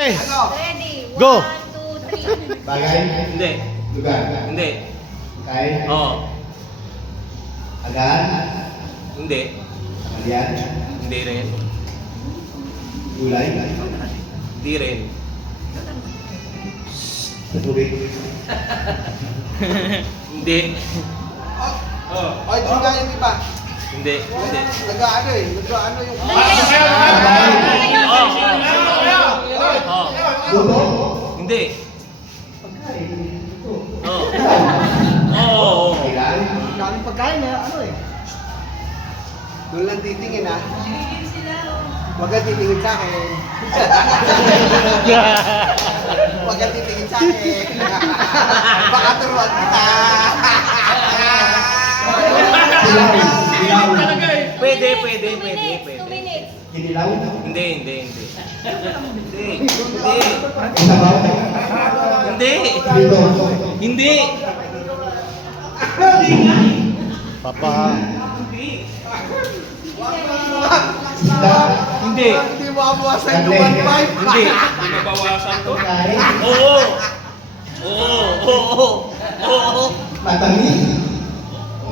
Okay. Ready? Go. 1, 2, 3. Bagay? Hindi. Lugar? Hindi. Kain? Oo. Agaan? Hindi. Tanghalian? Hindi rin. Gulay? Hindi rin. Sa tubig? Hindi. Ay, doon nga yung iba. Hindi. Hindi. Nag-ano eh. Nag-ano yung... Oo. Luto? Hindi. Oo. Oo. Kailan? Daming pagkain na ano eh. Doon lang titingin ha. Huwag kang titingin sa akin. Huwag kang titingin sa akin. Baka turuan kita. Pwede. 2 minutes. Kinilaw? Hindi. Hindi. Isabaw? Hindi. Dito? Hindi. Papa. Isda? Hindi. Hindi mo abuwasan yung 1.5. Hindi. Mabawasan to. Kain? Oo. Oo. Matamis?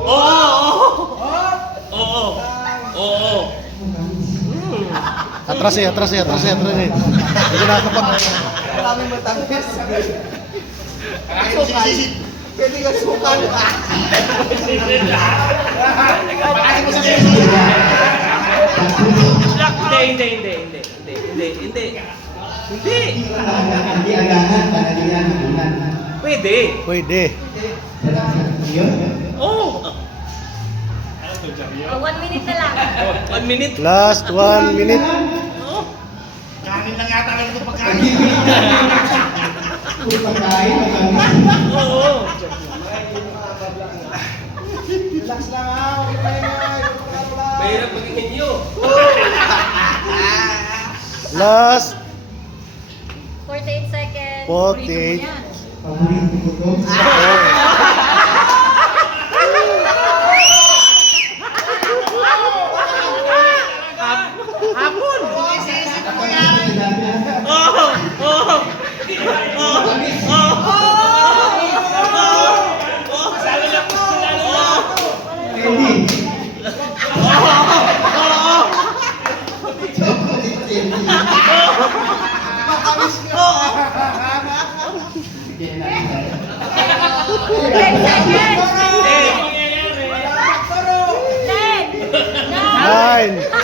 Oo. Atras eh. Hindi na kapag... Maraming matamis. Sukal. Pwede ka sukal. Hindi. Hindi agahan, tanghalian, hapunan. Pwede. Pwede. Yun? Oo. 1 minute na lang. 1 minute. Last 1 minute. Oo. Kung pagkain, matamis. Oo. Relax lang ha. Huwag kayo na. Mahirap maging inyo. Last 48 seconds. 48. Paborito ko to. Hapon. Matamis nyo. 10 seconds. 10, 9, 9,